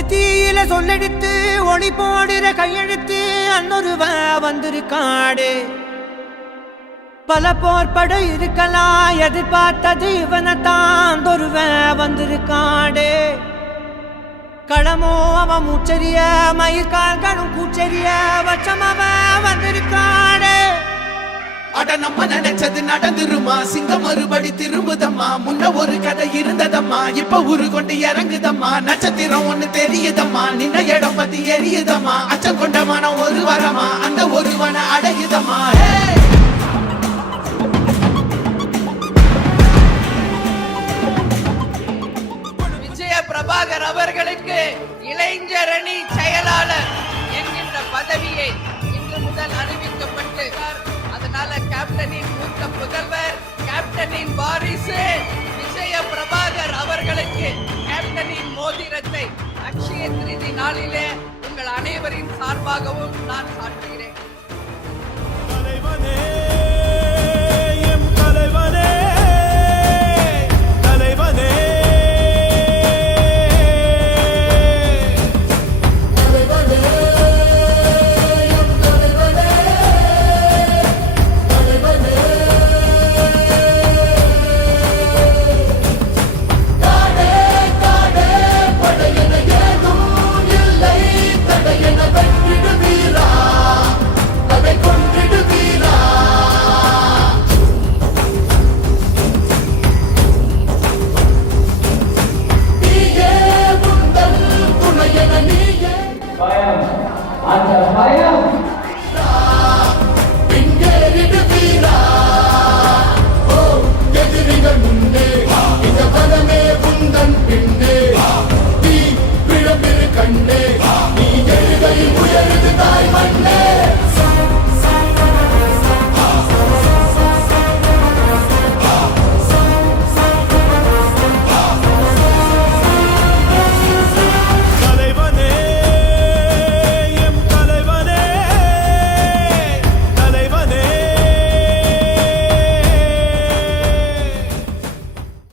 ஒரு தீயில சொல்லெடுத்து ஒளி போடுற கையெழுத்து அன்னொருவ வந்திருக்காடு. பல போர்பட இருக்கலாம் எதிர்பார்த்தது இவனைத்தான் ஒருவ வந்திருக்காடு. களமோ அவன் மூச்சரிய மயிர்கால்களும் கூச்சரிய வச்சம் அவன் வந்திருக்காடு. அட நம்ம நினைச்சது நடந்துருமா, சிங்கம் மறுபடி திரும்புதம்மா. முன்ன ஒரு கதை இருந்ததம்மா, இப்ப உரு கொண்டு இறங்குதம்மா. நட்சத்திரம் ஒண்ணு தெரியுதம்மா, நின்ன இடம் பத்தி எரியுதம்மா. அச்சம் கொண்ட மனம் ஒரு வரமா, அந்த ஒருவன அடையுதம்மா. விஜய பிரபாகர் அவர்களுக்கு இளைஞர் அணி செயலாளர் என்கின்ற பதவியை இன்று முதல் அறிவிக்கப்பட்டு, அதனால கேப்டனின் மூத்த புதல்வர் கேப்டனின் வாரிசு விஜய பிரபாகர் அவர்களுக்கு கேப்டனின் மோதிரத்தை அக்ஷய திருதி நாளிலே உங்கள் அனைவரின் சார்பாகவும் நான் சாட்டுகிறேன்.